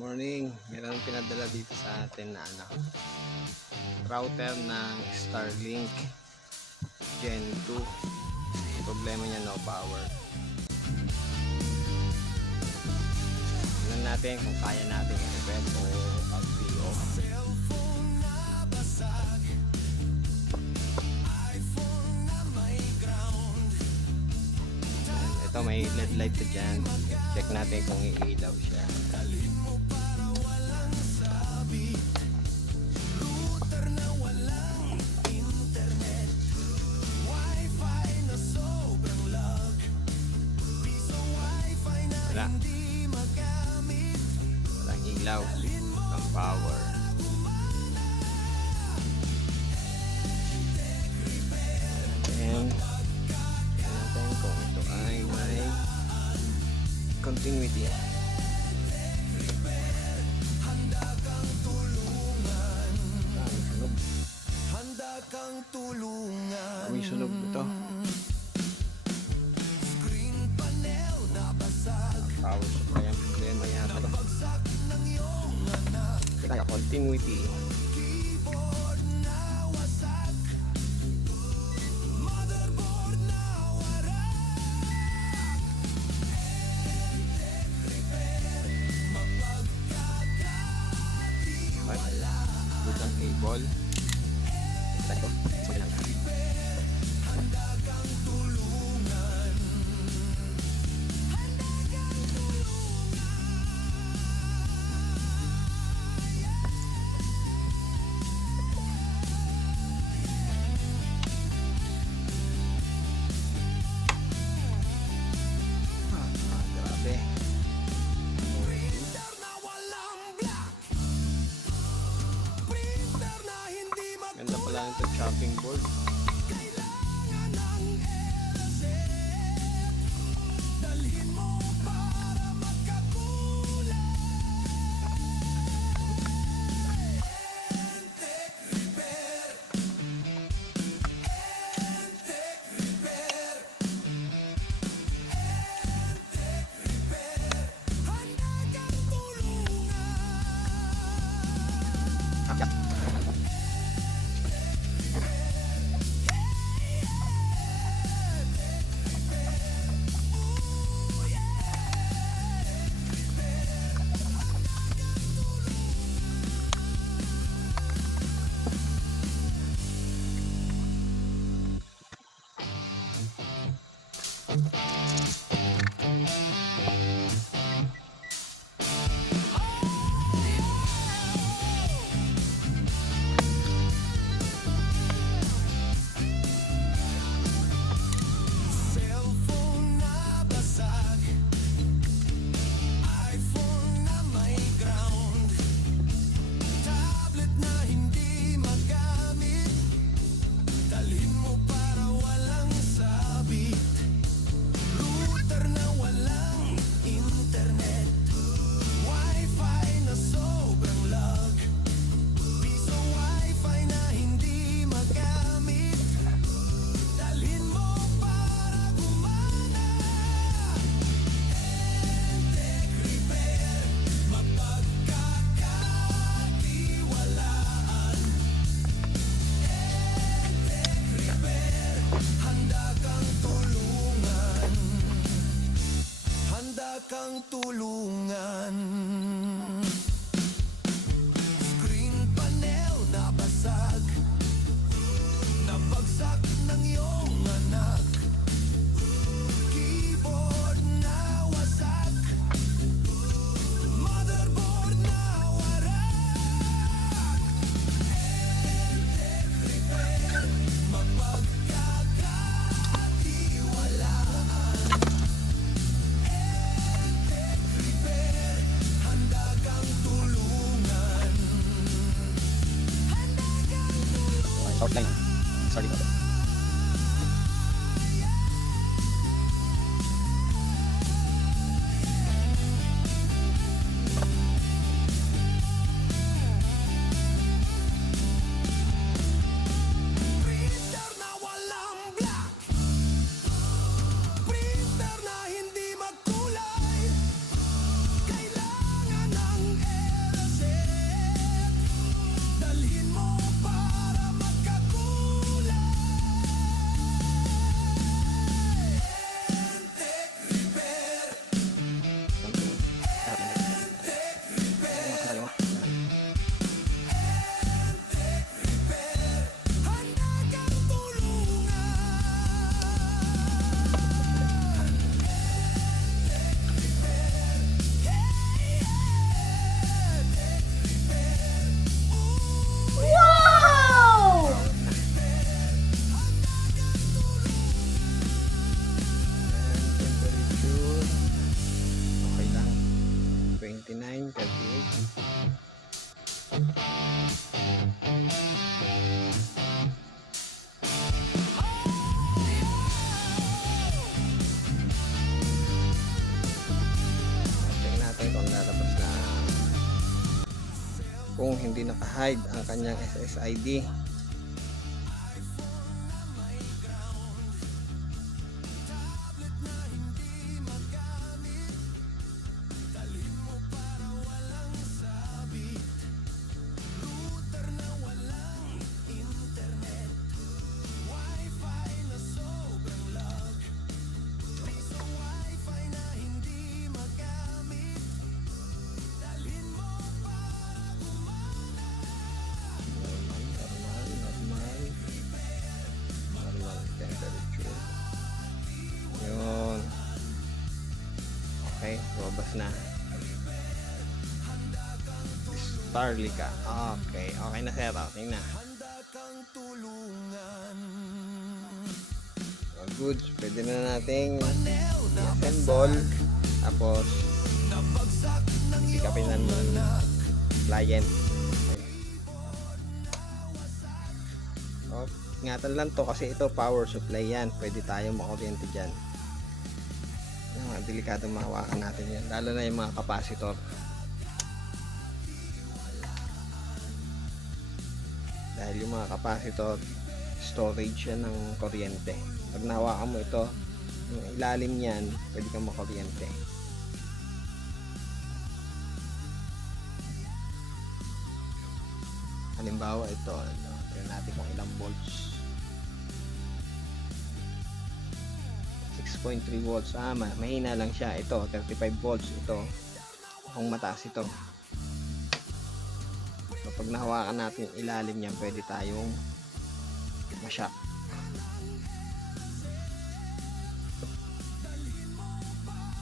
Morning, meron pinadala dito sa atin na router ng Starlink Gen 2. Ang problema niya, no power. Tignan natin kung kaya natin i-repair o pag-PO. Ito, may LED light to dyan. Check natin kung iilaw siya. Walang ilaw ng power. And natin kung ito ay may continuity. May sunog ito. Power supply ang problema yata. Kaya continuity. Butang cable. Ito. Sige lang. Ganda pala nito chopping board. Kang tulungan. Screen panel na basag, nabagsak ng iyong anak. Keyboard na wasak, motherboard na warak. Electric repair, mapagkakatiwalaan. Outline. Sorry about that. Printer na walang black, printer na hindi magkulay. Kailangan ng 38. Check natin kung lalabas na, kung hindi naka-hide ang kanyang SSID. Normal temperature. Yun. Okay, lumabas na. Starlika. Okay, okay na sir. Okay na. Handa kang tulungan. Goods, pwede na nating assemble. Tapos, Nabagsak ng pick-upin ng client. Okay. Ingatan lang to kasi ito power supply yan. Pwede tayo makuryente dyan. Yung mga delikadong mahawakan natin yan. Lalo na yung mga capacitor. Dahil yung mga capacitor, storage yan ng kuryente. Pag nahawakan mo ito, yung ilalim niyan, pwede kang makuryente. Halimbawa ito, tignan natin kung ilang volts. 6.3 volts. Mahina lang siya. Ito, 35 volts. Ito, kung mataas ito. So, pag nahawakan natin yung ilalim niya, pwede tayong ma-shock.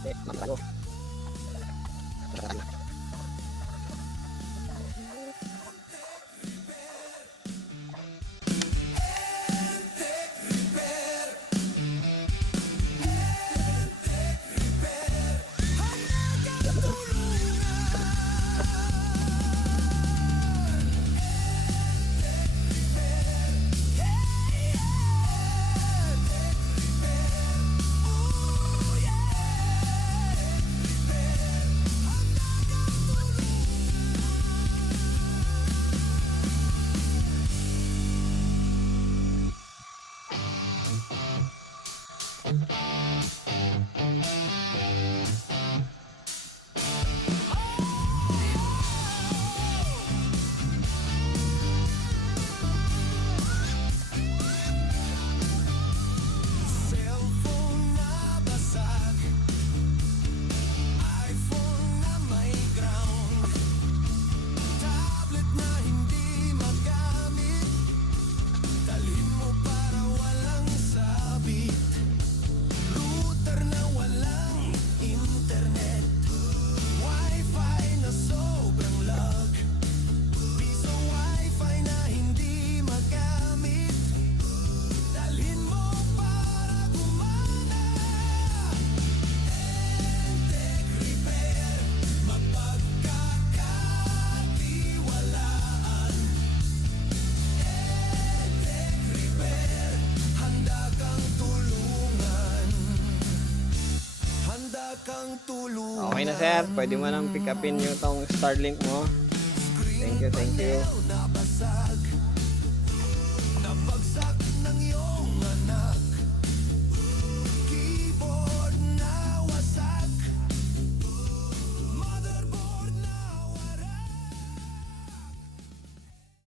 Okay, matago. Cellphone na basag, iPhone na may ground, tablet na hindi magamit, dalhin mo para walang sabit, router na walang internet, wifi na sobrang lag, piso wifi na hindi magamit, dalhin mo para gumana. Tech Repair, mapagkakatiwalaan. Tech Repair, handa kang tulungan. Handa kang tulungan. Okay na sir, pwede mo nang pick upin yung tong Starlink mo. Thank you, thank you. Nabasag